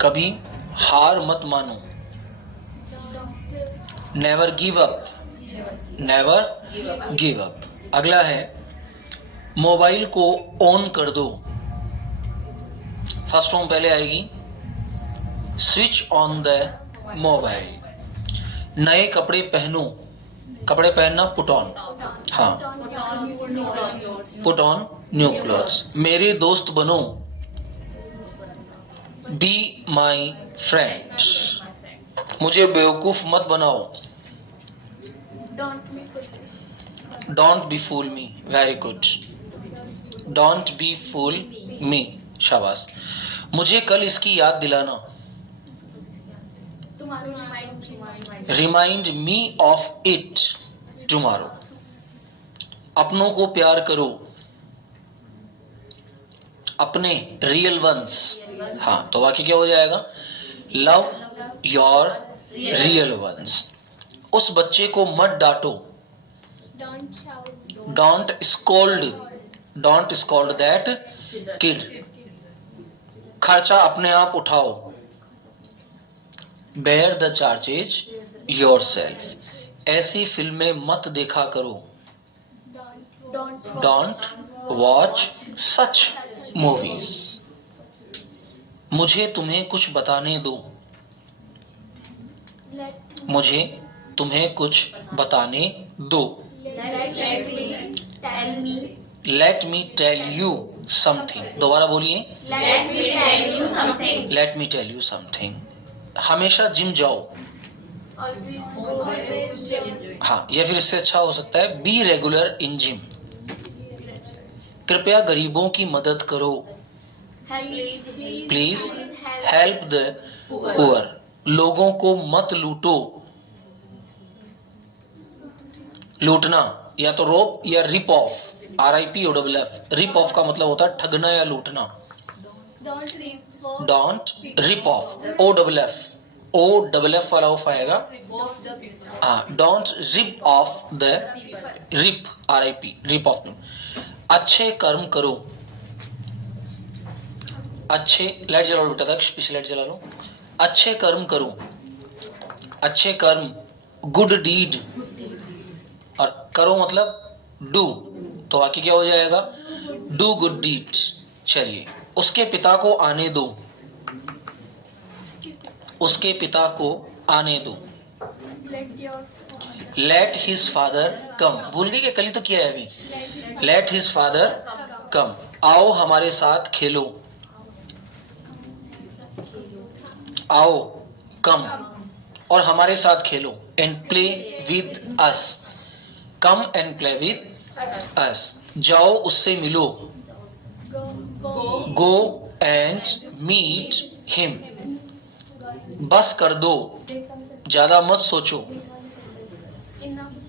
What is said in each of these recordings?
कभी हार मत मानो, never give up, never give up. अगला है मोबाइल को ऑन कर दो। फर्स्ट फॉर्म पहले आएगी, स्विच ऑन द मोबाइल। नए कपड़े पहनो, कपड़े पहनना पुट ऑन, हाँ पुट ऑन न्यू क्लॉथ्स। मेरे दोस्त बनो, बी माई फ्रेंड। मुझे बेवकूफ मत बनाओ, don't be fool me, very good, don't be fool me, शाबाश। मुझे कल इसकी याद दिलाना, remind me of it tomorrow. अपनों को प्यार करो, अपने, रियल वंस, हाँ तो वाक्य क्या हो जाएगा, लव योर रियल वंस। उस बच्चे को मत डांटो, don't scold, don't scold that kid. खर्चा अपने आप उठाओ, बेयर द चार्जेज योरसेल्फ। ऐसी फिल्में मत देखा करो, डोंट वॉच सच मूवीज। मुझे तुम्हें कुछ बताने दो, मुझे तुम्हें कुछ बताने दो, let me tell you something. दोबारा बोलिए, let me tell you something. हमेशा जिम जाओ, हाँ या फिर इससे अच्छा हो सकता है बी रेगुलर इन जिम। कृपया गरीबों की मदद करो, प्लीज हेल्प द पुअर। लोगों को मत लूटो, लूटना या तो रोप या rip off, RIPOFF। Rip off का मतलब होता है ठगना या लूटना, डोंट रिप ऑफ, OFF वाला ऑफ आएगा, हाँ don't rip off the rip, RIP rip off. अच्छे कर्म करो, अच्छे, लाइट जला लो बेटा, दक्ष पीछे लाइट जला लो। अच्छे कर्म करो, अच्छे कर्म, गुड डीड, और करो मतलब डू, तो वाक्य क्या हो जाएगा, डू गुड डीड। चलिए, उसके पिता को आने दो, उसके पिता को आने दो, लेट हिज फादर कम। भूल गए क्या, कल ही तो किया है अभी, लेट हिज फादर कम। आओ हमारे साथ खेलो, आओ कम और हमारे साथ खेलो, and play with us, come and play with us. जाओ उससे मिलो, गो एंड मीट हिम। बस कर दो, ज्यादा मत सोचो,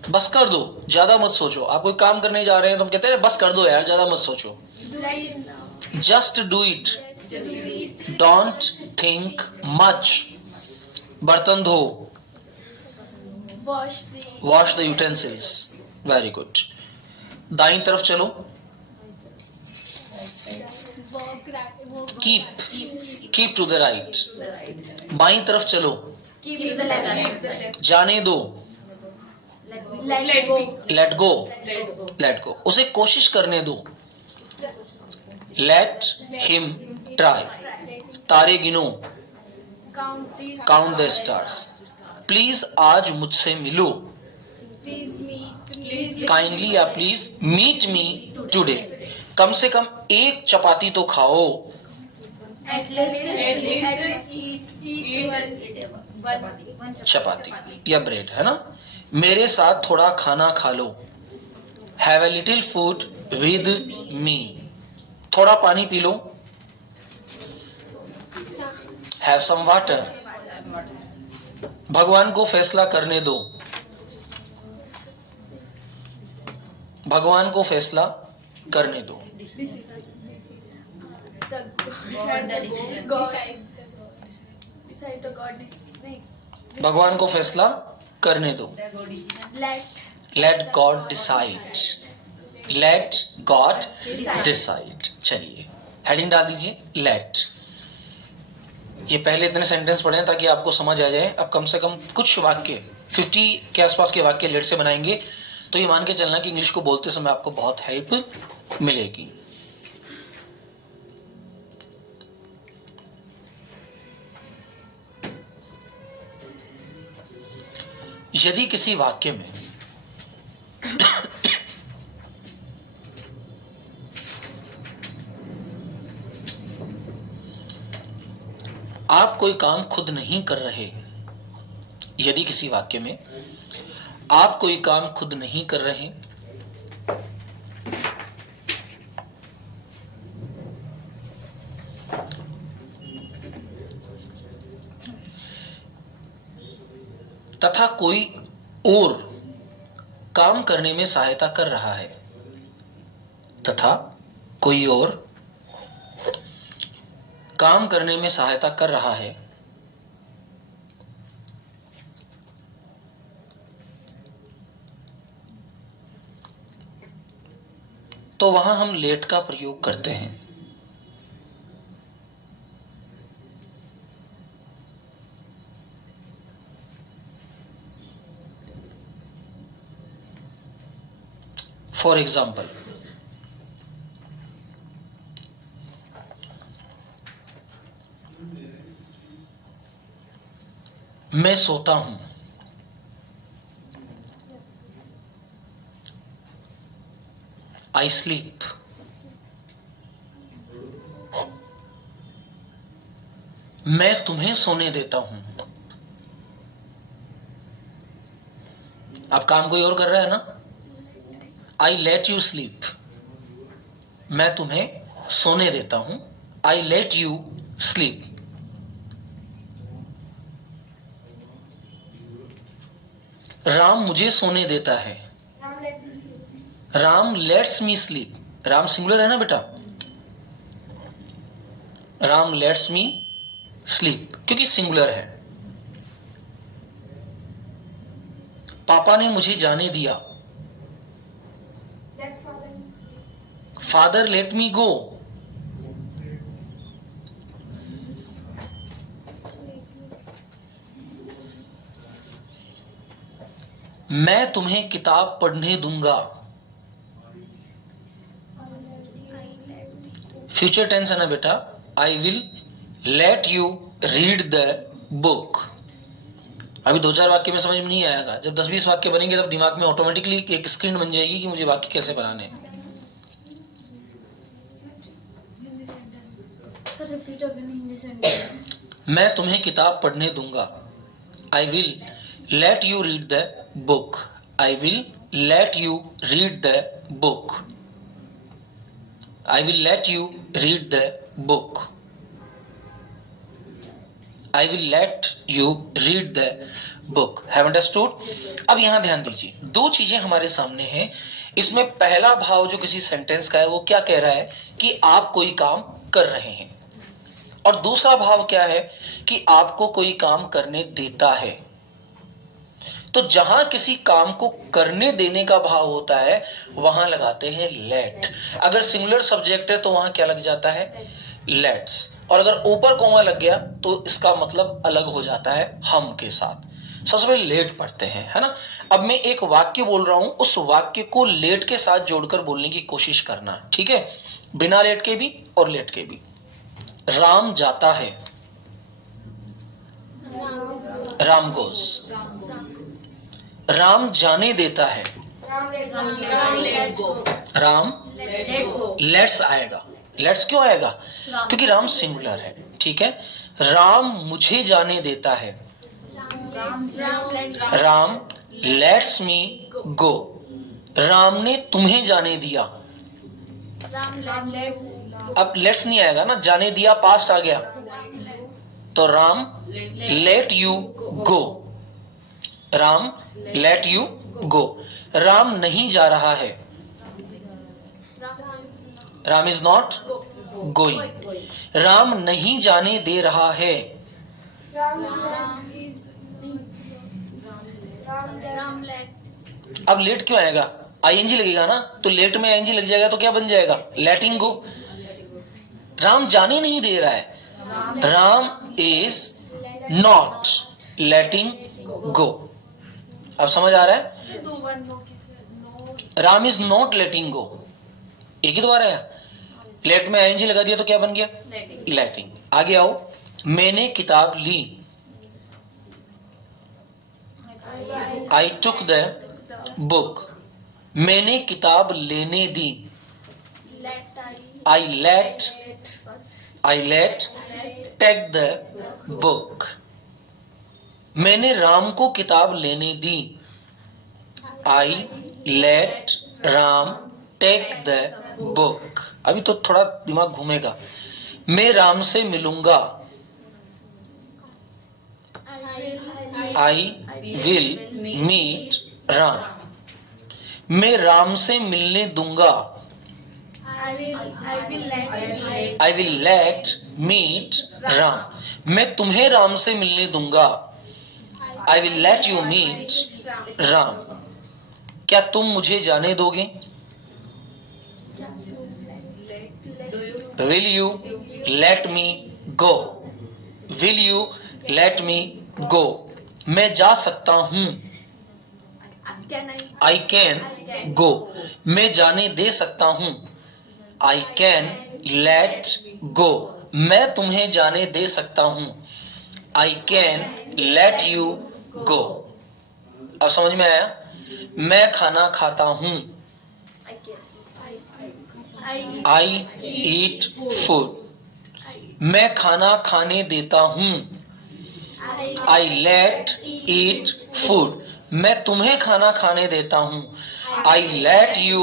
बस कर दो, ज्यादा मत सोचो। आप कोई काम करने जा रहे हैं तो हम कहते हैं बस कर दो यार, ज्यादा मत सोचो। Just do it, don't think much. बर्तन धो, wash the utensils, very good. दाईं तरफ चलो, कीप टू द राइट। बाईं तरफ चलो, जाने दो, लेट गो। उसे कोशिश करने दो, लेट हिम ट्राई। तारे गिनो, काउंट द स्टार्स। प्लीज आज मुझसे मिलो, काइंडली या प्लीज मीट मी टुडे। कम से कम एक चपाती तो खाओ, चपाती या ब्रेड, है ना। मेरे साथ थोड़ा खाना खा लो, have a little food with me. थोड़ा पानी पी लो, हैव सम वाटर। भगवान को फैसला करने दो, भगवान को फैसला करने दो। भगवान को फैसला करने दो, let God decide, let God decide. चलिए हेडिंग डाल दीजिए, लेट। ये पहले इतने सेंटेंस पढ़े हैं ताकि आपको समझ आ जाए। अब कम से कम कुछ वाक्य 50 के आसपास के वाक्य लेट से बनाएंगे, तो ये मान के चलना कि इंग्लिश को बोलते समय आपको बहुत हेल्प मिलेगी। यदि किसी वाक्य में आप कोई काम खुद नहीं कर रहे, यदि किसी वाक्य में आप कोई काम खुद नहीं कर रहे, तथा कोई और काम करने में सहायता कर रहा है, तथा कोई और काम करने में सहायता कर रहा है, तो वहां हम लेट का प्रयोग करते हैं। फॉर एग्जाम्पल, मैं सोता हूं, आई स्लीप। मैं तुम्हें सोने देता हूं, अब काम कोई और कर रहा है ना। आई लेट यू स्लीप, मैं तुम्हें सोने देता हूं, I let you sleep. Ram मुझे सोने देता है, Ram let's me sleep. Ram singular है ना बेटा, राम लेट्स मी स्लीप क्योंकि सिंगुलर है। पापा ने मुझे जाने दिया, फादर लेट मी गो। मैं तुम्हें किताब पढ़ने दूंगा, फ्यूचर टेंस है ना बेटा, आई will let you read the book. अभी 2-4 वाक्य में समझ में नहीं आएगा, जब 10-20 वाक्य बनेंगे तब दिमाग में ऑटोमेटिकली एक स्क्रीन बन जाएगी कि मुझे वाक्य कैसे बनाने हैं। मैं तुम्हें किताब पढ़ने दूंगा, I will let you read the book, I will let you read the book, I will let you read the book, I will let you read the book. Have understood? अब यहां ध्यान दीजिए, 2 चीजें हमारे सामने हैं। इसमें पहला भाव जो किसी सेंटेंस का है वो क्या कह रहा है कि आप कोई काम कर रहे हैं, और दूसरा भाव क्या है कि आपको कोई काम करने देता है। तो जहां किसी काम को करने देने का भाव होता है वहां लगाते हैं लेट। अगर सिंगुलर सब्जेक्ट है तो वहां क्या लग जाता है, लेट्स। और अगर ऊपर कोमा लग गया तो इसका मतलब अलग हो जाता है हम के साथ। सबसे पहले लेट पढ़ते हैं, है ना। अब मैं एक वाक्य बोल रहा हूं, उस वाक्य को लेट के साथ जोड़कर बोलने की कोशिश करना, ठीक है, बिना लेट के भी और लेट के भी। राम जाता है, राम गोज। राम जाने देता है, राम लेट्स आएगा। लेट्स क्यों आएगा, क्योंकि राम सिंगुलर है, ठीक है। राम मुझे जाने देता है, राम लेट्स मी गो। राम ने तुम्हें जाने दिया, अब लेट्स नहीं आएगा ना, जाने दिया पास्ट आ गया, तो Ram let you go, Ram let you go. Ram नहीं जा रहा है, Ram is not going. Ram नहीं जाने दे रहा है, अब लेट क्यों आएगा, आईएनजी लगेगा ना, तो लेट में आईएनजी लग जाएगा तो क्या बन जाएगा, लेटिंग गो। राम जाने नहीं दे रहा है, राम इज नॉट लेटिंग गो। अब समझ आ रहा है? राम इज नॉट लेटिंग गो, एक ही दोबारा है। लेट में आईएनजी लगा दिया तो क्या बन गया? लेटिंग। आगे आओ, मैंने किताब ली, आई टुक द बुक। मैंने किताब लेने दी, I let take the book. मैंने राम को किताब लेने दी, I let Ram take the book. अभी तो थोड़ा दिमाग घूमेगा। मैं राम से मिलूंगा, आई विल मीट राम। मैं राम से मिलने दूंगा, I will let meet Ram. मैं तुम्हें राम से मिलने दूंगा, I will let you meet Ram. क्या तुम मुझे जाने दोगे? Will you let me go? Will you let me go? मैं जा सकता हूं, आई कैन गो। मैं जाने दे सकता हूं, आई कैन लेट गो। मैं तुम्हें जाने दे सकता हूं, I can let you go. अब समझ में आया? मैं खाना खाता हूं, आई ईट फूड। मैं खाना खाने देता हूं, आई लेट ईट फूड। मैं तुम्हें खाना खाने देता हूं, I let you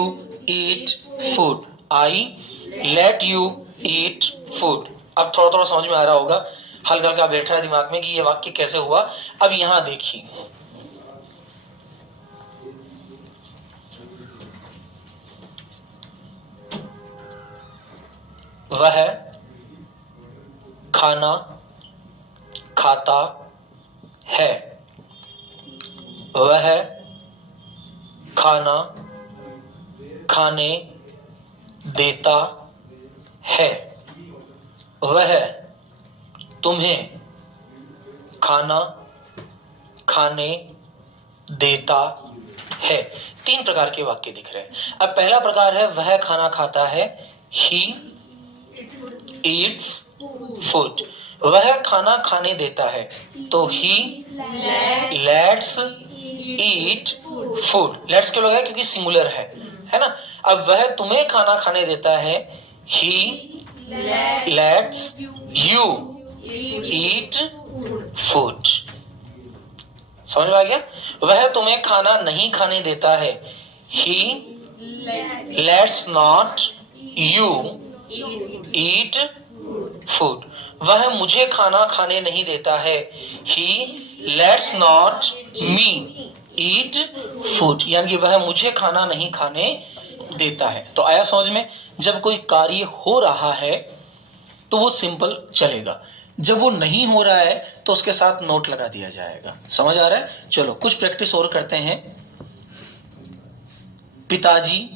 eat food. I let you eat food. अब थोड़ा थोड़ा समझ में आ रहा होगा, हल्का हल्का बैठ रहा है दिमाग में कि ये वाक्य कैसे हुआ। अब यहां देखिए, वह खाना खाता है, वह खाना खाने देता है, वह तुम्हें खाना खाने देता है। तीन प्रकार के वाक्य दिख रहे हैं। अब पहला प्रकार है वह खाना खाता है, ही ईट्स फूड। वह खाना खाने देता है तो ही लेट्स ईट फूड। लेट्स क्यों लगा? क्योंकि सिंगुलर है ना। अब वह तुम्हें खाना खाने देता है, he let's you eat food. समझ में आ गया? वह तुम्हें खाना नहीं खाने देता है, he lets not you eat food. वह मुझे खाना खाने नहीं देता है, he lets not me eat food. यानी कि वह मुझे खाना नहीं खाने देता है। तो आया समझ में? जब कोई कार्य हो रहा है तो वो सिंपल चलेगा, जब वो नहीं हो रहा है तो उसके साथ नोट लगा दिया जाएगा। समझ आ रहा है? चलो कुछ प्रैक्टिस और करते हैं। पिताजी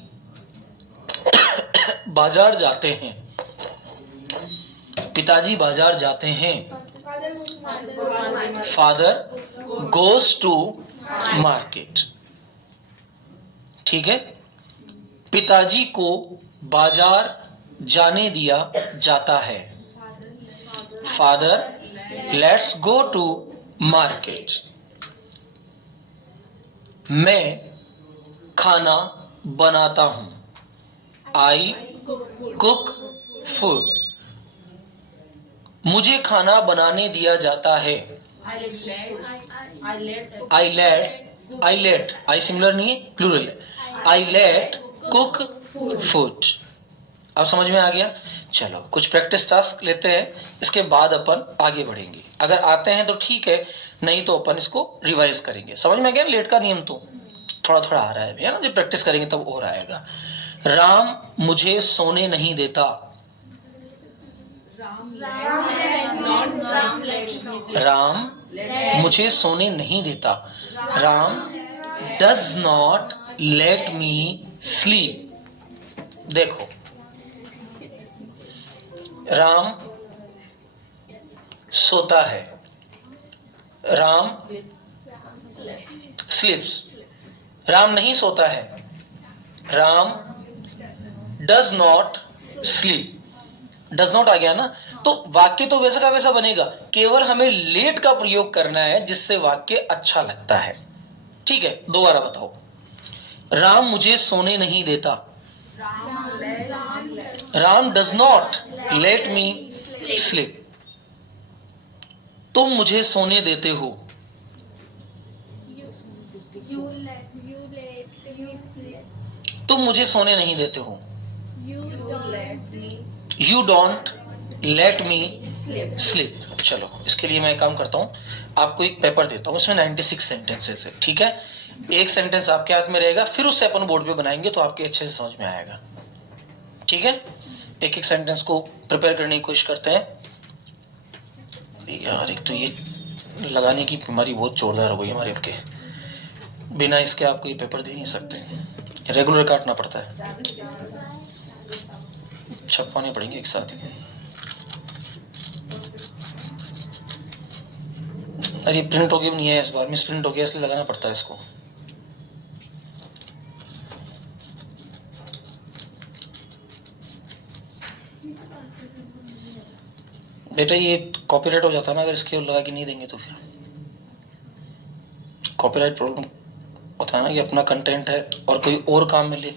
बाजार जाते हैं, पिताजी बाजार जाते हैं। Father goes to market. ठीक है? पिताजी को बाजार जाने दिया जाता है। Father lets go to market. मैं खाना बनाता हूं, आई कुक फूड। मुझे खाना बनाने दिया जाता है, आई लेट आई सिंगुलर नहीं है, प्लूरल है। I let cook food. अब समझ में आ गया? चलो कुछ प्रैक्टिस टास्क लेते हैं, इसके बाद अपन आगे बढ़ेंगे। अगर आते हैं तो ठीक है, नहीं तो अपन इसको रिवाइज करेंगे। समझ में आ गया? लेट का नियम तो थोड़ा थोड़ा आ रहा है ना, जब प्रैक्टिस करेंगे तब और आएगा। राम मुझे सोने नहीं देता, राम मुझे सोने नहीं देता। Ram does not let me sleep. देखो, राम सोता है, राम स्लीप्स। राम नहीं सोता है, Ram does not sleep. Does not आ गया ना, तो वाक्य तो वैसा का वैसा बनेगा, केवल हमें लेट का प्रयोग करना है जिससे वाक्य अच्छा लगता है। ठीक है, दोबारा बताओ। राम मुझे सोने नहीं देता, Ram does not let me sleep. तुम मुझे सोने देते हो, तुम मुझे सोने नहीं देते हो, you don't let me sleep. चलो, इसके लिए मैं एक काम करता हूँ, आपको एक पेपर देता हूँ, उसमें 96 सेंटेंसेस है। ठीक है, एक सेंटेंस आपके हाथ में रहेगा, फिर उससे अपन बोर्ड पे बनाएंगे तो आपके अच्छे से समझ में आएगा। ठीक है, एक एक सेंटेंस को प्रिपेयर करने की कोशिश करते हैं। यार, एक तो ये लगाने की बीमारी बहुत जोरदार हो गई हमारे आपके, बिना इसके आपको ये पेपर दे नहीं सकते, रेगुलर काटना पड़ता है, छपवाने पड़ेंगे एक साथ ही। अरे प्रिंट हो गया नहीं है, इस बार मिस प्रिंट हो गया, इसलिए लगाना पड़ता है इसको। बेटा ये कॉपीराइट हो जाता है ना, अगर इसके लगा के नहीं देंगे तो फिर कॉपीराइट प्रॉब्लम होता है ना, कि अपना कंटेंट है और कोई और काम मिले।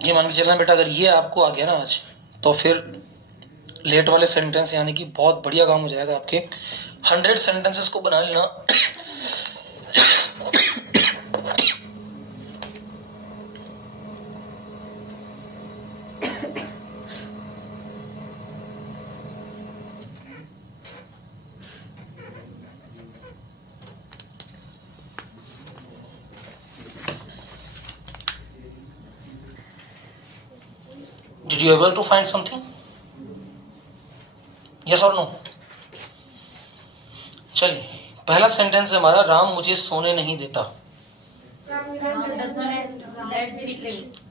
ये मान के चलना बेटा, अगर ये आपको आ गया ना आज, तो फिर लेट वाले सेंटेंस यानी कि बहुत बढ़िया काम हो जाएगा आपके। 100 सेंटेंसेस को बना लेना। Did you able to find something? Yes or no? चलिए, पहला सेंटेंस है हमारा, राम मुझे सोने नहीं देता।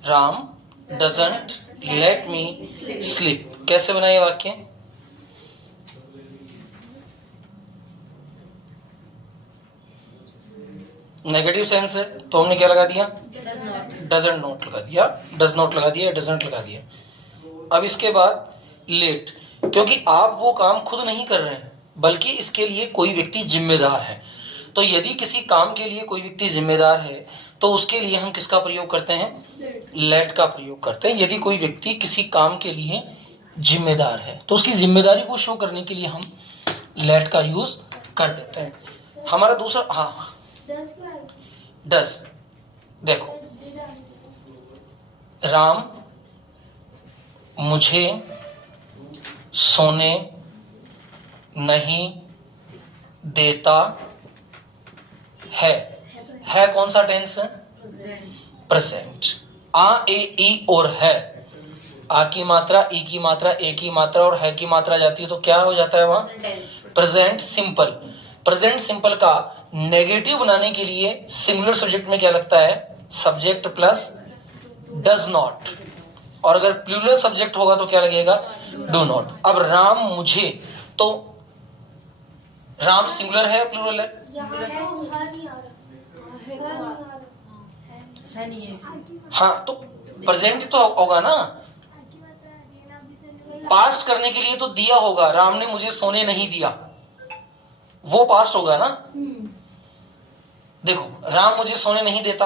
Ram doesn't let me sleep. कैसे बनाए वाक्य? नेगेटिव सेंस है तो हमने क्या लगा दिया? डजंट नॉट लगा दिया, डज नॉट लगा दिया, डजंट लगा दिया। अब इसके बाद लेट, क्योंकि आप वो काम खुद नहीं कर रहे हैं बल्कि इसके लिए कोई व्यक्ति जिम्मेदार है। तो यदि किसी काम के लिए कोई व्यक्ति जिम्मेदार है तो उसके लिए हम किसका प्रयोग करते हैं? लेट का प्रयोग करते हैं। यदि कोई व्यक्ति किसी काम के लिए जिम्मेदार है तो उसकी जिम्मेदारी को शो करने के लिए हम लेट का यूज कर देते हैं। हमारा दूसरा, हाँ डज। देखो, राम मुझे सोने नहीं देता है कौन सा टेंस है? प्रेजेंट। आ, ए, ई और है, आ की मात्रा, ई की मात्रा, ए की मात्रा और है की मात्रा जाती है तो क्या हो जाता है वहां? Present simple. प्रेजेंट सिंपल का नेगेटिव बनाने के लिए सिंगुलर सब्जेक्ट में क्या लगता है? Subject plus does not. और अगर प्लूरल सब्जेक्ट होगा तो क्या लगेगा? Do not. अब राम मुझे, तो राम सिंगुलर है प्लूरल है? हाँ, तो प्रेजेंट तो होगा ना, पास्ट करने के लिए तो दिया होगा। राम ने मुझे सोने नहीं दिया, वो पास्ट होगा ना। देखो, राम मुझे सोने नहीं देता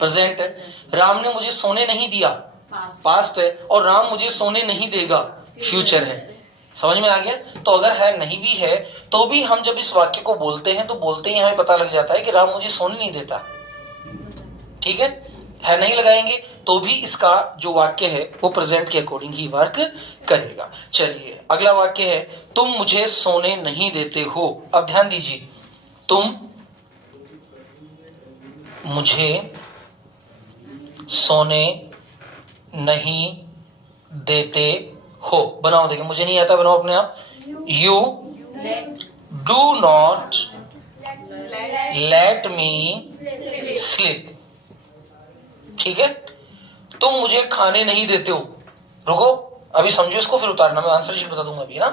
प्रेजेंट है, राम ने मुझे सोने नहीं दिया पास्ट है, और राम मुझे सोने नहीं देगा फ्यूचर है। समझ में आ गया? तो अगर है नहीं भी है तो भी हम जब इस वाक्य को बोलते हैं तो बोलते ही हमें पता लग जाता है कि राम मुझे सोने नहीं देता। ठीक है नहीं लगाएंगे तो भी इसका जो वाक्य है वो प्रेजेंट के अकॉर्डिंग ही वर्क करेगा। चलिए, अगला वाक्य है, तुम मुझे सोने नहीं देते हो। अब ध्यान दीजिए, तुम मुझे सोने नहीं देते हो, बनाओ, देखिए मुझे नहीं आता, बनाओ अपने आप। You do not let me sleep. ठीक है, तुम मुझे खाने नहीं देते हो। रुको, अभी समझो इसको, फिर उतारना, मैं आंसर शीट बता दूंगा अभी ना।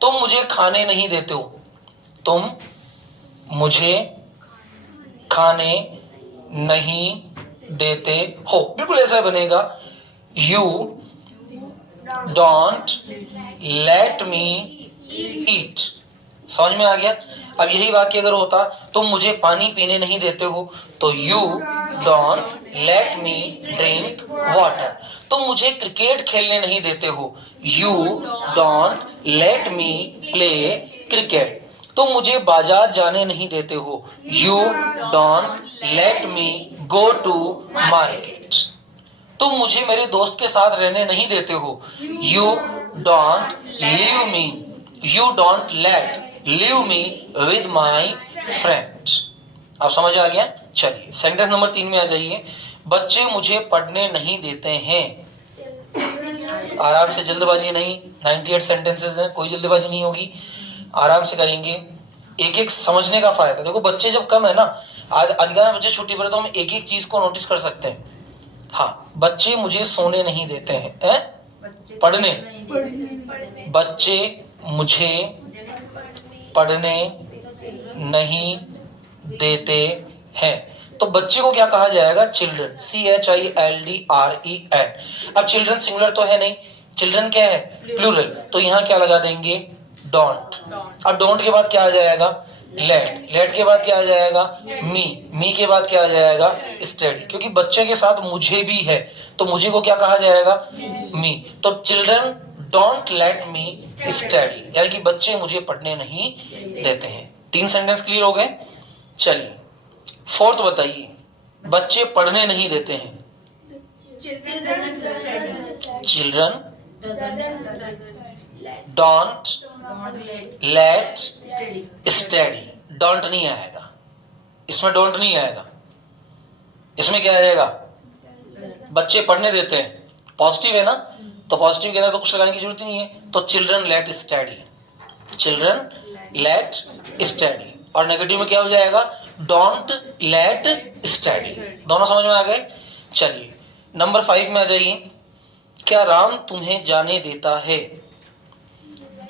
तुम मुझे खाने नहीं देते हो, तुम मुझे खाने नहीं देते हो, बिल्कुल ऐसा बनेगा। यू डोंट लेट मी ईट। समझ में आ गया? अब यही वाक्य अगर होता, तुम मुझे पानी पीने नहीं देते हो, तो you don't let me drink water. तुम मुझे क्रिकेट खेलने नहीं देते हो, you don't let me play cricket. तुम मुझे बाजार जाने नहीं देते हो, you don't let me go to market. तुम मुझे मेरे दोस्त के साथ रहने नहीं देते हो, you don't leave me, you don't late leave me with my friend. अब समझ आ गया? चलिए सेंटेंस नंबर 3 में आ जाइए। बच्चे मुझे पढ़ने नहीं देते हैं। आराम से, जल्दबाजी नहीं, 98 सेंटेंसेस हैं, कोई जल्दबाजी नहीं होगी, आराम से करेंगे। एक एक समझने का फायदा, देखो बच्चे जब कम है ना, अधिकांश बच्चे छुट्टी पर, तो हम एक एक चीज को नोटिस कर सकते हैं। हाँ, बच्चे मुझे सोने नहीं देते हैं, पढ़ने, बच्चे मुझे पढ़ने नहीं देते हैं, तो बच्चे को क्या कहा जाएगा? Children, CHILDREN। अब चिल्ड्रन सिंगुलर तो है नहीं, चिल्ड्रन क्या है? प्लूरल, तो यहाँ क्या लगा देंगे? डोंट। अब डोंट के बाद क्या आ जाएगा? लेट। लेट के बाद क्या आ जाएगा? मी के बाद क्या आ जाएगा? स्टडी। क्योंकि बच्चे के साथ मुझे भी है, तो मुझे को क्या कहा जाएगा? मी। तो children don't let me study, यानी कि बच्चे मुझे पढ़ने नहीं देते हैं। 3 सेंटेंस क्लियर हो गए? चलिए फोर्थ बताइए, बच्चे पढ़ने नहीं देते हैं। Children don't let study. Don't नहीं आएगा इसमें, डोंट नहीं आएगा इसमें, क्या आएगा? बच्चे पढ़ने देते हैं, पॉजिटिव है ना, तो पॉजिटिव के अंदर तो कुछ लगाने की जरूरत ही नहीं है, तो children let study, children let study. और नेगेटिव में क्या हो जाएगा? Don't let study. दोनों समझ में आ गए? चलिए नंबर 5 में आ जाइए। क्या राम तुम्हें जाने देता है?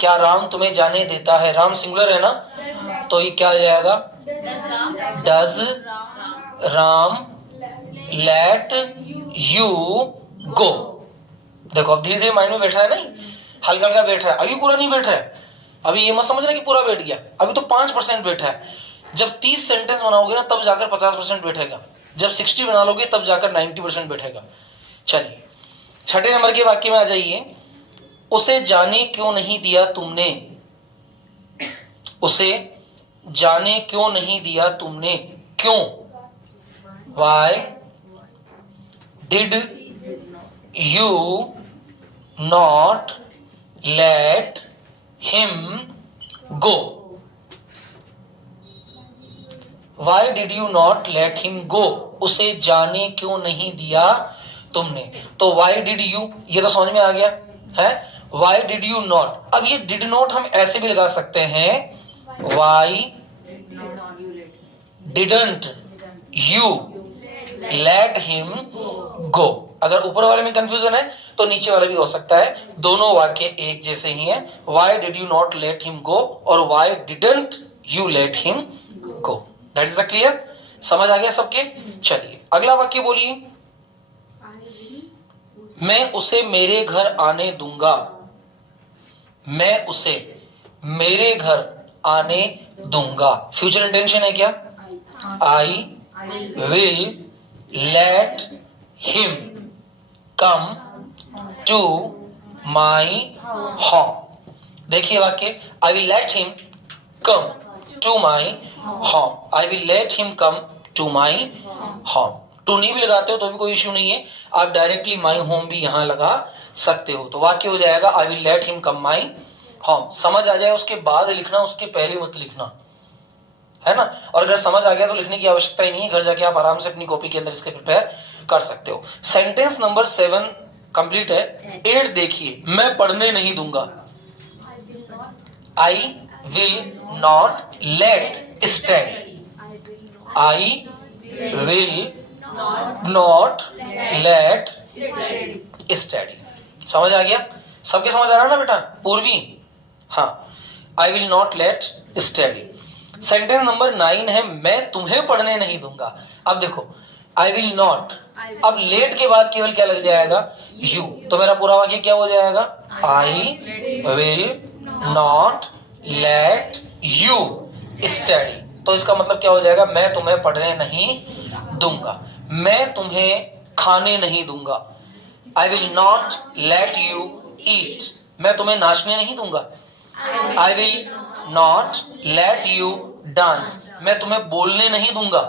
क्या राम तुम्हें जाने देता है? राम सिंगुलर है ना, तो ये क्या आ जाएगा? Does Ram let you go. देखो अब धीरे धीरे माइंड में बैठा है, नहीं हल्का हल्का बैठा है, अभी पूरा नहीं बैठा है। अभी ये मत समझना कि पूरा बैठ गया, अभी तो 5% बैठा है। जब 30 सेंटेंस बनाओगे ना, तब जाकर 50% बैठेगा। जब 60 बना लोगे, तब जाकर 90% बैठेगा। चलिए छठे नंबर के वाक्य में आ जाइए। उसे जाने क्यों नहीं दिया तुमने? उसे जाने क्यों नहीं दिया तुमने? क्यों? Why did you not let him go? Why did you not let him go? उसे जाने क्यों नहीं दिया तुमने? तो why did you, ये तो समझ में आ गया है। Why did you not, अब ये did not हम ऐसे भी लगा सकते हैं, Why didn't you let him go। अगर ऊपर वाले में कंफ्यूजन है तो नीचे वाला भी हो सकता है, दोनों वाक्य एक जैसे ही हैं। Why did you not let him go और why didn't you let him go। That is the clear, समझ आ गया सबके? चलिए अगला वाक्य बोलिए। मैं उसे मेरे घर आने दूंगा। मैं उसे मेरे घर आने दूंगा, फ्यूचर इंटेंशन है क्या? I will let him come to my home. देखिए वाक्य, I will let him come to my home. I will let him come to my home. To नहीं भी लगाते हो तो भी कोई इश्यू नहीं है, आप डायरेक्टली माई होम भी यहां लगा सकते हो। तो वाक्य हो जाएगा आई will let him come my home. समझ आ जाए उसके बाद लिखना, उसके पहले मत लिखना, है ना। और अगर समझ आ गया तो लिखने की आवश्यकता ही नहीं है, घर जाके आप आराम से अपनी कॉपी के अंदर इसके प्रिपेयर कर सकते हो। सेंटेंस नंबर 7 कंप्लीट है। 8 देखिए, मैं पढ़ने नहीं दूंगा। I will not let study. I will not let study. समझ आ गया? सबके समझ आ रहा है ना बेटा? पूर्वी, हाँ, I will not let study. Sentence number 9 है, मैं तुम्हें पढ़ने नहीं दूंगा। अब देखो, आई विल नॉट, अब लेट के बाद केवल क्या लग जाएगा? यू। तो मेरा पूरा वाक्य क्या हो जाएगा? I will not let you study. तो इसका मतलब क्या हो जाएगा? मैं तुम्हें पढ़ने नहीं दूंगा, मैं तुम्हें खाने नहीं दूंगा। I will not let you eat, मैं तुम्हें नाचने नहीं दूंगा। I will not let you dance, मैं तुम्हें बोलने नहीं दूंगा।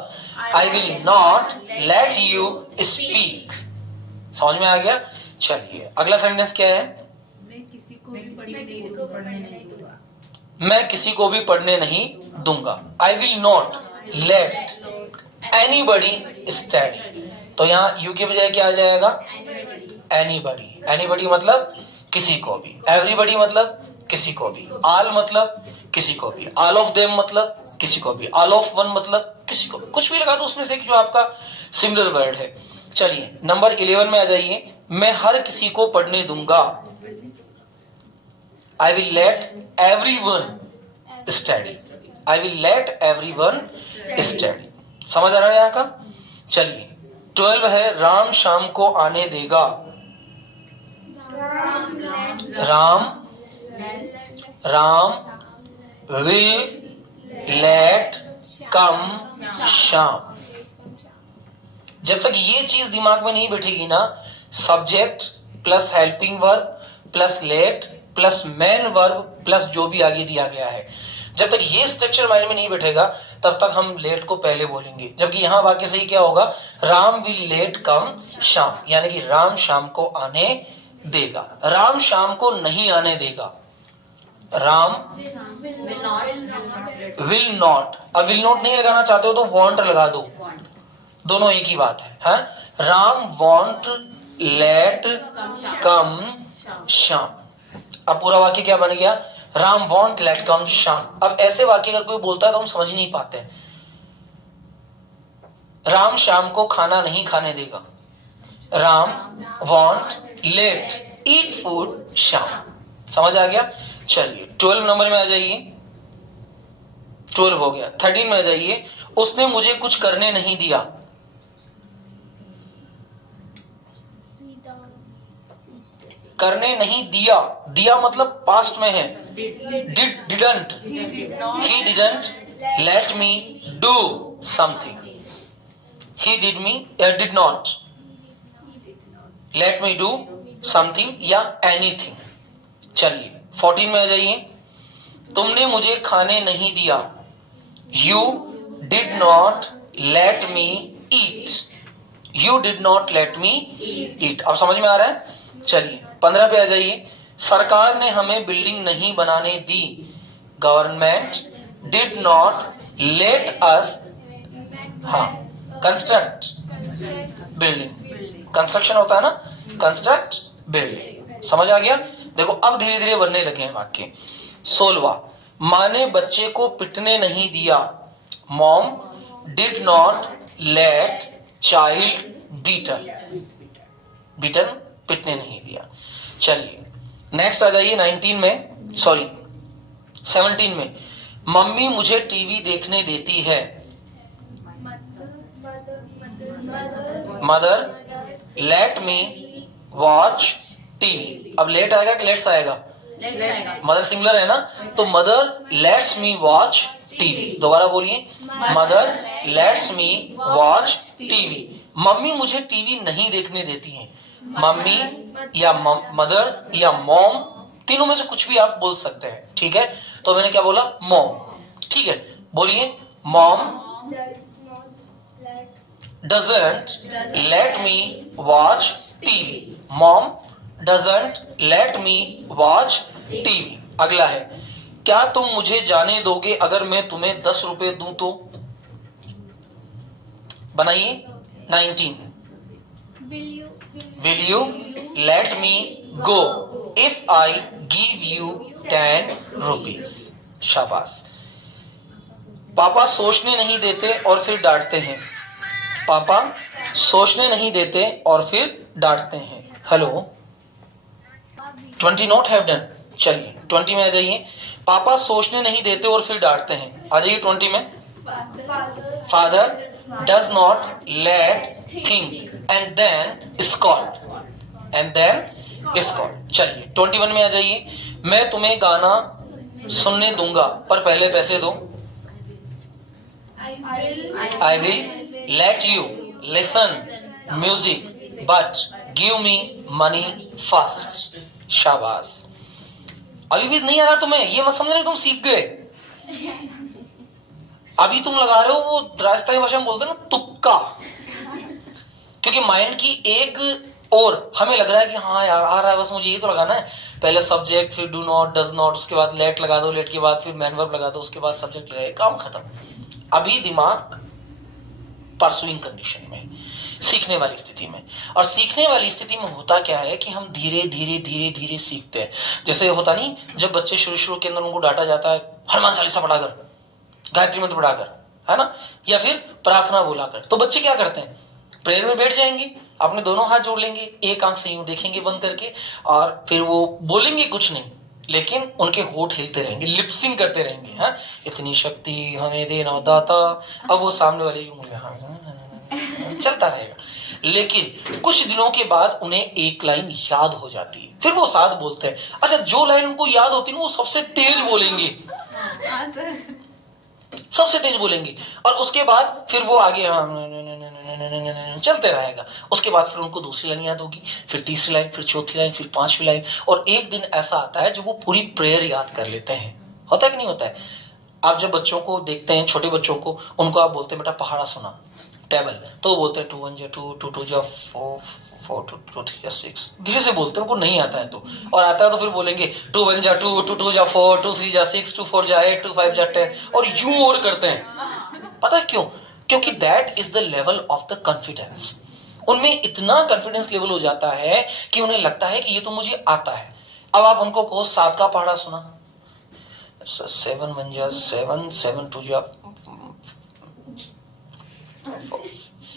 I will not let you speak. समझ में आ गया? चलिए अगला सेंटेंस क्या है? मैं किसी को भी पढ़ने नहीं दूंगा। I will not let anybody study. तो यहाँ यू के बजाय क्या आ जाएगा? एनीबडी। एनीबडी मतलब किसी को भी, एवरीबडी मतलब किसी को भी, ऑल मतलब किसी को भी, ऑल ऑफ देम मतलब किसी को भी, ऑल ऑफ वन मतलब किसी को भी, कुछ भी लगा दो उसमें से जो आपका सिमिलर वर्ड है। चलिए नंबर 11 में आ जाइए, मैं हर किसी को पढ़ने दूंगा। I will late everyone study. I will late everyone study. समझ आ रहा है यहाँ का? चलिए 12 है, राम शाम को आने देगा। राम विल लेट कम शाम। जब तक ये चीज दिमाग में नहीं बैठेगी ना, subject plus helping verb plus late plus main verb plus जो भी आगे दिया गया है, जब तक ये स्ट्रक्चर माइंड में नहीं बैठेगा तब तक हम लेट को पहले बोलेंगे। जबकि यहाँ वाक्य सही क्या होगा? राम विल लेट कम शाम, यानी कि राम शाम को आने देगा। राम शाम को नहीं आने देगा। राम विल नॉट, अब विल नॉट नहीं लगाना चाहते हो तो वॉन्ट लगा दो, दोनों एक ही बात है, हाँ? राम वॉन्ट लेट कम शाम। अब पूरा वाक्य क्या बन गया? राम वॉन्ट लेट कम शाम। अब ऐसे वाक्य अगर कोई बोलता है तो हम समझ नहीं पाते। राम शाम को खाना नहीं खाने देगा। Ram won't let eat food शाम। समझ आ गया? चलिए 12 नंबर में आ जाइए। 12 हो गया। 13 में आ जाइए, उसने मुझे कुछ करने नहीं दिया। करने नहीं दिया, दिया मतलब पास्ट में है। Didn't, he didn't let me do something. He did not let me do something या एनीथिंग। चलिए 14 में आ जाइए, तुमने मुझे खाने नहीं दिया। You did not let me eat. You did not let me eat. अब समझ में आ रहा है? चलिए 15 पे आ जाइए, सरकार ने हमें बिल्डिंग नहीं बनाने दी। Government did not let us, हाँ, कंस्ट्रक्ट बिल्डिंग। कंस्ट्रक्शन होता है ना, कंस्ट्रक्ट बिल्डिंग। समझ आ गया? देखो अब धीरे धीरे बनने लगे हैं वाक्य। 16वां, माँ ने बच्चे को पिटने नहीं दिया। Mom did not let child beaten. Beaten पिटने नहीं दिया। चलिए नेक्स्ट आ जाइए 19 में, सॉरी 17 में, मम्मी मुझे टीवी देखने देती है। Mother let me watch TV. अब लेट आएगा कि लेट्स आएगा? मदर सिंगुलर है ना, तो mother let's me watch TV. दोबारा बोलिए, mother let's me watch TV. Mummy मुझे टीवी नहीं देखने देती हैं। मम्मी या मदर या मॉम, तीनों में से कुछ भी आप बोल सकते हैं, ठीक है? तो मैंने क्या बोला? मॉम, ठीक है? बोलिए, mom doesn't let me watch TV. Mom doesn't let me watch TV. अगला है, क्या तुम मुझे जाने दोगे अगर मैं तुम्हें 10 रुपए दूं तो? बनाइए 19। Will you let me go if I give you 10 rupees. शाबाश। पापा सोचने नहीं देते और फिर डांटते हैं। पापा सोचने नहीं देते और फिर डांटते हैं। Hello, 20 not have done. चलिए 20 में आ जाइए। पापा सोचने नहीं देते और फिर डांटते हैं। आ जाइए 20 में। Father does not let think and then scold. And then scold. चलिए 21 में आ जाइए। मैं तुम्हें गाना सुनने दूंगा पर पहले पैसे दो। I will let you listen music but give me money first। शाबाश। अभी भी नहीं आ रहा तुम्हें, ये मत समझना कि तुम सीख गए। अभी तुम लगा रहे हो वो राजस्थानी भाषा में बोलते हैं ना तुक्का, क्योंकि माइंड की एक और हमें लग रहा है कि हाँ यार आ रहा है, बस मुझे ये तो लगाना है। पहले सब्जेक्ट, फिर डू नॉट, डज नॉट, उसके बाद लेट लगा दो, लेट के बाद फिर मैन वर्ब लगा दो, उसके बाद सब्जेक्ट लगाए, काम खत्म। अभी दिमाग परसुइंग कंडीशन में, सीखने वाली स्थिति में। और सीखने वाली स्थिति में होता क्या है कि हम धीरे धीरे धीरे धीरे सीखते हैं। जैसे होता नहीं, जब बच्चे शुरू के अंदर उनको डांटा जाता है हनुमान चालीसा पढ़ाकर, गायत्री मंत्र पढ़ाकर, है ना, या फिर प्रार्थना बोलाकर, तो बच्चे क्या करते हैं, प्रेयर में बैठ जाएंगे, अपने दोनों हाथ जोड़ लेंगे, एक आंख से यूं देखेंगे बंद करके, और फिर वो बोलेंगे कुछ नहीं, लेकिन उनके होठ हिलते रहेंगे, लिपसिंग करते रहेंगे। हाँ, इतनी शक्ति हमें देना दाता। अब वो सामने वाले यूं चलता रहेगा, लेकिन कुछ दिनों के बाद उन्हें एक लाइन याद हो जाती है, फिर वो साथ बोलते हैं। अच्छा, जो लाइन उनको याद होती है ना वो सबसे तेज बोलेंगे, सबसे तेज बोलेंगे, और उसके बाद फिर वो आगे चलते रहेगा। उसके बाद फिर उनको दूसरी लाइन याद होगी, फिर तीसरी लाइन, फिर चौथी लाइन, फिर पांचवी लाइन, और एक दिन ऐसा आता है जब वो पूरी प्रेयर याद कर लेते हैं। होता है कि नहीं होता है? आप जब बच्चों को देखते हैं, छोटे बच्चों को, उनको आप बोलते हैं बेटा पहाड़ा सुना, टेबल, तो वो बोलते हैं 2 1 2 2 2 4 4 2 2 3 6, धीरे से बोलते हैं, उनको नहीं आता है तो, और आता है तो फिर बोलेंगे 2 1 2 2 2 4 2 3 6 2 4 8 2 5 10, और यूं और करते हैं। पता है क्यों? क्योंकि that is the level of the confidence. उनमें इतना कॉन्फिडेंस लेवल हो जाता है कि उन्हें लगता है कि ये तो मुझे आता है। अब आप उनको कहो 7 का पहाड़ा सुना, 7 1 7 7 2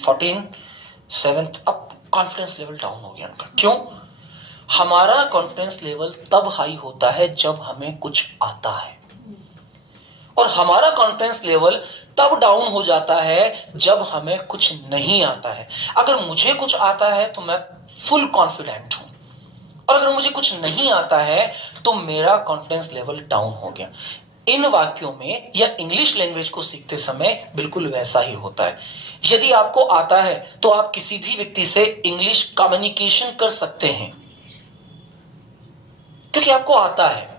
14 7, अब कॉन्फिडेंस लेवल डाउन हो गया उनका। क्यों? हमारा कॉन्फिडेंस लेवल तब हाई होता है जब हमें कुछ आता है, और हमारा कॉन्फिडेंस लेवल तब डाउन हो जाता है जब हमें कुछ नहीं आता है। अगर मुझे कुछ आता है तो मैं फुल कॉन्फिडेंट हूं, और अगर मुझे कुछ नहीं आता है तो मेरा कॉन्फिडेंस लेवल डाउन हो गया। इन वाक्यों में या इंग्लिश लैंग्वेज को सीखते समय बिल्कुल वैसा ही होता है। यदि आपको आता है तो आप किसी भी व्यक्ति से इंग्लिश कम्युनिकेशन कर सकते हैं, क्योंकि आपको आता है।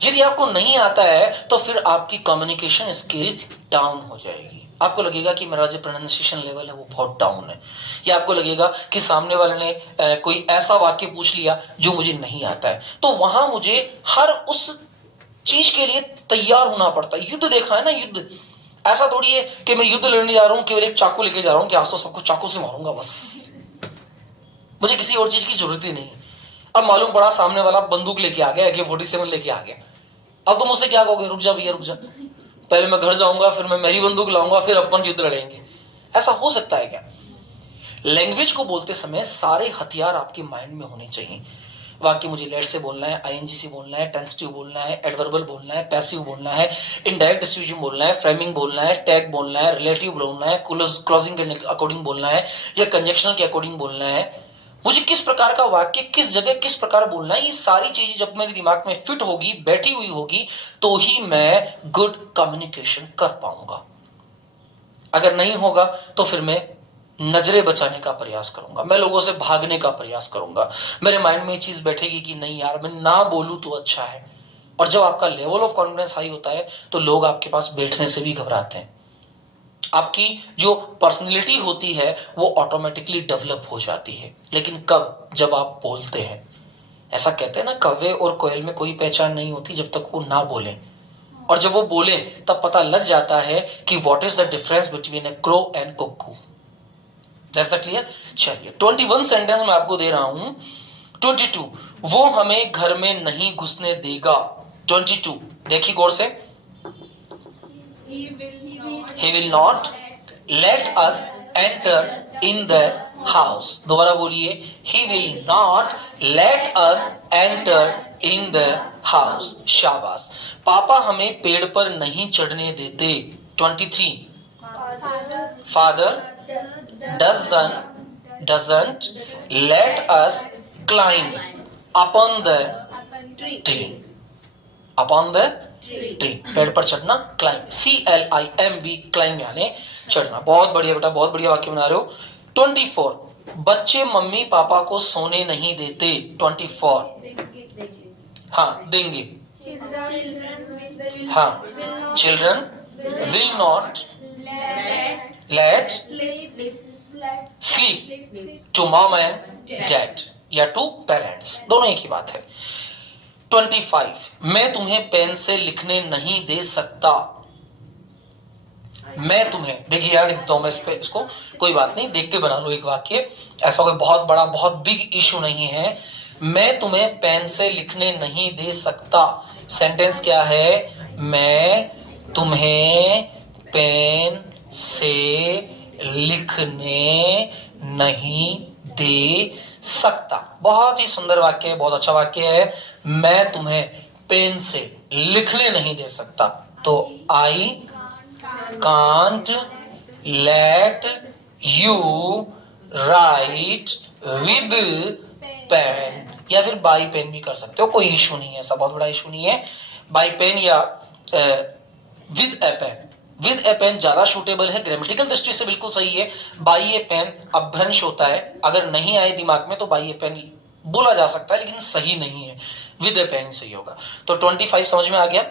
यदि आपको नहीं आता है तो फिर आपकी कम्युनिकेशन स्किल डाउन हो जाएगी। आपको लगेगा कि मेरा जो प्रोनाउंसिएशन लेवल है वो बहुत डाउन है, या आपको लगेगा कि सामने वाले ने कोई ऐसा वाक्य पूछ लिया जो मुझे नहीं आता है, तो वहां मुझे हर उस चीज के लिए तैयार होना पड़ता है। युद्ध देखा है ना, युद्ध ऐसा थोड़ी है कि मैं युद्ध लड़ने जा रहा हूं, केवल एक चाकू लेके जा रहा हूं कि आज तो सबको चाकू से मारूंगा बस, मुझे किसी और चीज की जरूरत ही नहीं। अब मालूम पड़ा सामने वाला बंदूक लेके आ गया, AK-47 लेके आ गया, अब तुम मुझसे क्या कहोगे? रुक जा भैया रुक जा, पहले मैं घर जाऊंगा, फिर मैं मेरी बंदूक लाऊंगा, फिर अपन युद्ध लड़ेंगे। ऐसा हो सकता है क्या? लैंग्वेज को बोलते समय सारे हथियार आपके माइंड में होने चाहिए। वाक्य मुझे लेट से बोलना है, ING से बोलना है, टेंसिटिव बोलना है, एडवर्बल बोलना है, पैसिव बोलना है, इनडायरेक्ट डिस्ट्रीब्यूशन बोलना है, फ्रेमिंग बोलना है, टैग बोलना है, रिलेटिव बोलना है, क्लोजिंग के अकॉर्डिंग बोलना है, या कंजक्शनल के अकॉर्डिंग बोलना है, मुझे किस प्रकार का वाक्य किस जगह किस प्रकार बोलना है। ये सारी चीजें जब मेरे दिमाग में फिट होगी, बैठी हुई होगी, तो ही मैं गुड कम्युनिकेशन कर पाऊंगा। अगर नहीं होगा तो फिर मैं नजरें बचाने का प्रयास करूंगा, मैं लोगों से भागने का प्रयास करूंगा, मेरे माइंड में ये चीज बैठेगी कि नहीं यार मैं ना बोलूं तो अच्छा है। और जब आपका लेवल ऑफ कॉन्फिडेंस हाई होता है तो लोग आपके पास बैठने से भी घबराते हैं। आपकी जो पर्सनैलिटी होती है वो ऑटोमेटिकली डेवलप हो जाती है। लेकिन कब? जब आप बोलते हैं। ऐसा कहते हैं ना, कौवे और कोयल में कोई पहचान नहीं होती जब तक वो ना बोलें, और जब वो बोले तब पता लग जाता है कि what is the difference between a crow and cuckoo. That's the clear. चलिए 21 सेंटेंस मैं आपको दे रहा हूं। 22, वो हमें घर में नहीं घुसने देगा। 22, देखिए गौर से, he will not let us enter in the house। दोबारा बोलिए, he will not let us enter in the house। शाबाश। पापा हमें पेड़ पर नहीं चढ़ने देते। 23, father doesn't let us climb upon the tree। upon the tree, पेड़ पर चढ़ना, climb, CLIMB, climb यानी चढ़ना। बहुत बढ़िया बेटा, बहुत बढ़िया वाक्य बना रहे हो। 24, बच्चे मम्मी पापा को सोने नहीं देते। 24, हाँ देंगे, हाँ, children will not let sleep to mom and dad या टू पेरेंट्स, दोनों एक ही बात है। 25, मैं तुम्हें पेन से लिखने नहीं दे सकता। मैं तुम्हें, देखिए यार लिखता हूं मैं इसको, कोई बात नहीं, देख के बना लो एक वाक्य, ऐसा कोई बहुत बड़ा बहुत बिग इशू नहीं है। मैं तुम्हें पेन से लिखने नहीं दे सकता। सेंटेंस क्या है? मैं तुम्हें पेन से लिखने नहीं दे सकता। बहुत ही सुंदर वाक्य है, बहुत अच्छा वाक्य है। मैं तुम्हें पेन से लिखने नहीं दे सकता। तो I can't let you write with pen, या फिर बाई पेन भी कर सकते हो, कोई इशू नहीं है, ऐसा बहुत बड़ा इशू नहीं है। बाई पेन या with a pen, with a pen ज्यादा सूटेबल है, ग्रामेटिकल दृष्टि से बिल्कुल सही है। बाई ए पेन अपभ्रंश होता है, अगर नहीं आए दिमाग में तो बाई ए पेन बोला जा सकता है, लेकिन सही नहीं है, विद ए पेन सही होगा। तो 25 समझ में आ गया।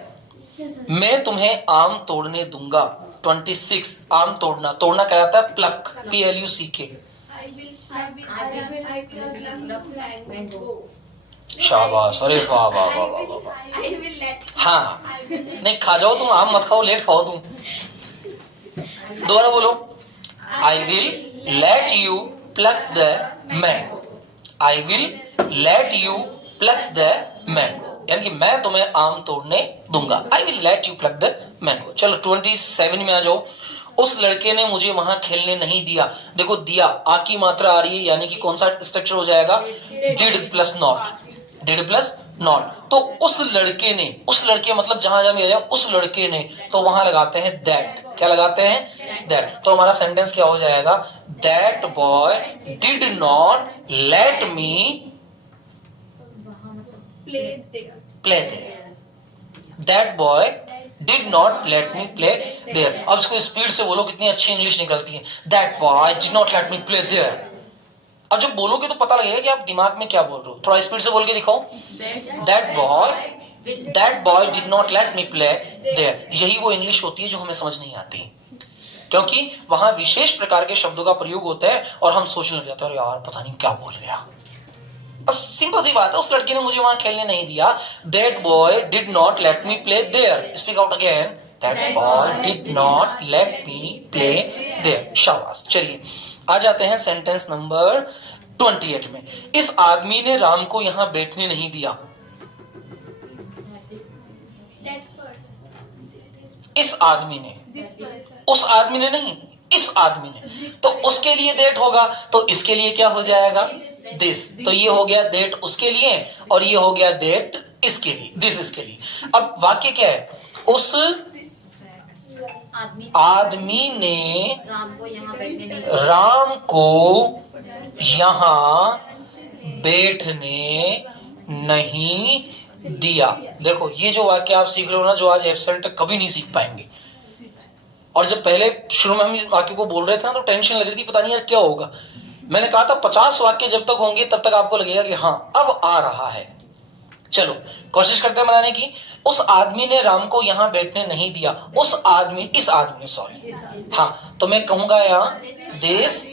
मैं तुम्हें आम तोड़ने दूंगा। 26, आम तोड़ना, तोड़ना क्या आता है? Pluck, PLUCK। शाबाश, अरे वाह वाह वाह वाह वाह। हाँ, नहीं खा जाओ तुम, आम मत खाओ, लेट खाओ तुम। दोबारा बोलो, आई will let you plug the mango. I will let you plug the mango, यानी कि मैं तुम्हें आम तोड़ने दूंगा। I will let you plug the mango. चलो 27 में आ जाओ। उस लड़के ने मुझे वहां खेलने नहीं दिया। देखो दिया, आ की मात्रा आ रही है, यानी कि कौन सा स्ट्रक्चर हो जाएगा? Did plus not, did plus not. तो उस लड़के ने, उस लड़के मतलब जहां जहां भी उस लड़के ने, तो वहां लगाते हैं दैट। क्या लगाते हैं? दैट। तो हमारा सेंटेंस क्या हो जाएगा? That boy did not let me play there. That boy did not let me play there. अब इसको स्पीड से बोलो, कितनी अच्छी इंग्लिश निकलती है। That boy did not let me play there. अब जब बोलोगे तो पता लगेगा कि आप दिमाग में क्या बोल रहे हो। थोड़ा स्पीड से बोल के दिखाओ। That boy did not let me play there. यही वो इंग्लिश होती है जो हमें समझ नहीं आती, क्योंकि वहां विशेष प्रकार के शब्दों का प्रयोग होता है और हम सोचने लग जाते हैं, यार पता नहीं क्या बोल गया। अब सिंपल सी बात है, उस लड़के ने मुझे वहां खेलने नहीं दिया। That boy did not let me play there. Speak out again. That boy did not let me play there. शाबाश। चलिए आ जाते हैं सेंटेंस नंबर 28 में। इस आदमी ने राम को यहां बैठने नहीं दिया। इस आदमी ने, उस आदमी ने नहीं, इस आदमी ने। तो उसके लिए दैट होगा, तो इसके लिए क्या हो जाएगा? दिस। तो ये हो गया दैट उसके लिए, और ये हो गया दैट इसके लिए, दिस इसके लिए। अब वाक्य क्या है? उस आदमी ने राम को यहाँ बैठने नहीं दिया। देखो ये जो वाक्य आप सीख रहे हो ना, जो आज एब्सेंट कभी नहीं सीख पाएंगे। और जब पहले शुरू में हम इस वाक्य को बोल रहे थे ना, तो टेंशन लग रही थी, पता नहीं यार क्या होगा। मैंने कहा था 50 वाक्य जब तक होंगे तब तक आपको लगेगा कि हाँ अब आ रहा है। चलो कोशिश करते हैं बनाने की। उस आदमी ने राम को यहाँ बैठने नहीं दिया। उस आदमी, इस आदमी, सॉरी, हाँ, तो मैं कहूंगा यहाँ this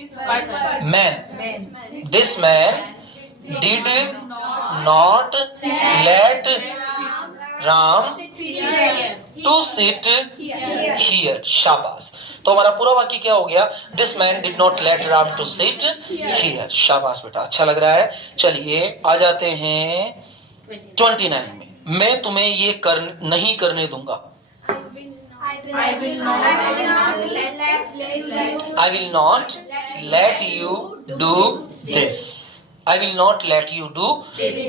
man did not let Ram to sit here. शाबाश। तो हमारा पूरा वाक्य क्या हो गया? This man did not let Ram to sit here. शाबाश बेटा, अच्छा लग रहा है। चलिए आ जाते हैं 29 में। मैं तुम्हें ये नहीं करने दूंगा। I will not let you do this. I will not let you do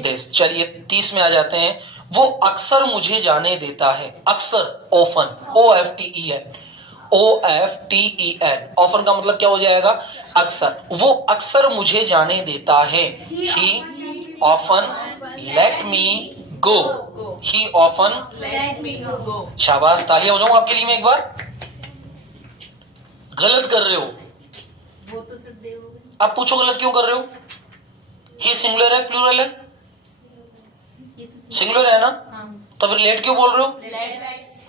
this. चलिए 30 में आ जाते हैं। वो अक्सर मुझे जाने देता है। अक्सर, often, OFTEN, OFTEN, often का मतलब क्या हो जाएगा? अक्सर। वो अक्सर मुझे जाने देता है। He often let me go. He often let me go. शाबाश, तालियां हो जाऊं आपके लिए मैं एक बार। गलत कर रहे हो, वो तो सर दे हो गए। अब पूछो गलत क्यों कर रहे हो? ही सिंगुलर है प्लूरल है? सिंगुलर है ना? तो फिर लेट क्यों बोल रहे हो?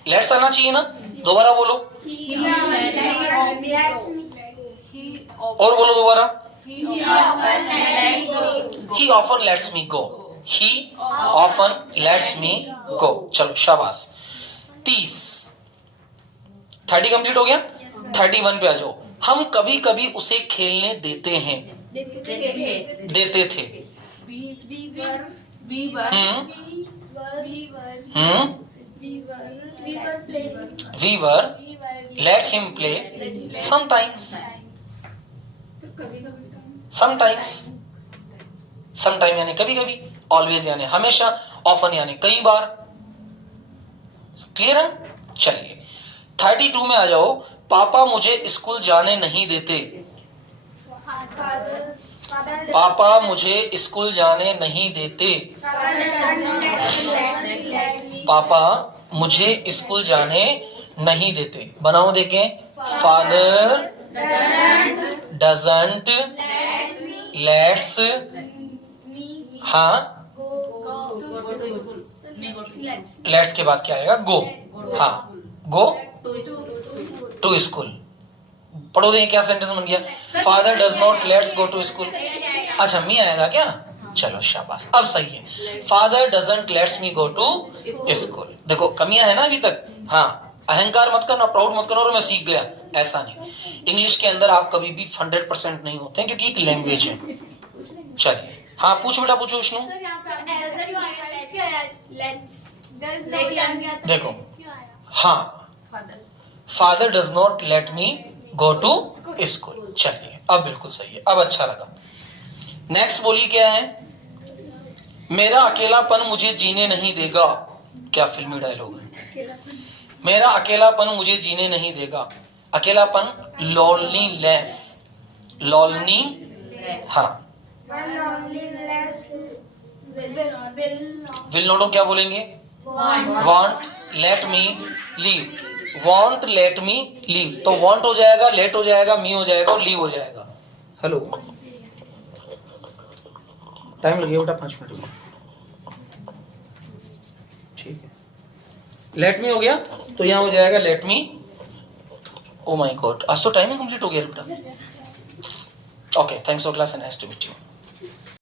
लेट्स आना चाहिए ना। दोबारा बोलो, और बोलो दोबारा। He often lets me go. He often lets me go. चलो शाबाश। 30 कंप्लीट हो गया। 31 पे आ जाओ। हम कभी कभी उसे खेलने देते हैं। देते थे। We were let him play sometimes. Sometime यानी कभी कभी, always यानी हमेशा, often यानी कई बार। क्लियर है? चलिए 32 में आ जाओ। पापा मुझे स्कूल जाने नहीं देते। पापा मुझे स्कूल जाने नहीं देते। पापा मुझे स्कूल जाने नहीं देते। बनाओ देखें। फादर डजंट लेट्स, हाँ लेट्स के बाद क्या आएगा? गो। हाँ, गो टू स्कूल। पढ़ो दें क्या सेंटेंस बन गया? Father does not lets go to school. अच्छा, मी आएगा क्या? चलो शाबाश, अब सही है। Father doesn't lets me go to school. देखो कमियां है ना अभी तक। हाँ, अहंकार मत करना, प्राउड मत करना और मैं सीख गया, ऐसा नहीं। इंग्लिश के अंदर आप कभी भी 100% नहीं होते हैं, क्योंकि एक लैंग्वेज है। चलिए हाँ, पूछो बेटा, पूछो विष्णु। देखो हाँ, father does not let me go to school. चलिए अब बिल्कुल सही है, अब अच्छा लगा। नेक्स्ट बोलिए क्या है? मेरा अकेलापन मुझे जीने नहीं देगा। क्या फिल्मी डायलॉग है। मेरा अकेलापन मुझे जीने नहीं देगा। अकेलापन, लोनलीनेस। लोनली, हाँ। विल नॉट क्या बोलेंगे? Want let me leave. Want let me leave, तो वांट हो जाएगा, लेट हो जाएगा, मी हो जाएगा और लीव हो जाएगा। हेलो, टाइम लगेगा बेटा 5 मिनट। ठीक है, लेट मी हो गया तो यहाँ हो जाएगा let me. Oh my God, आज तो टाइम ही कंप्लीट हो गया बेटा। Okay, thanks for class and nice to meet you.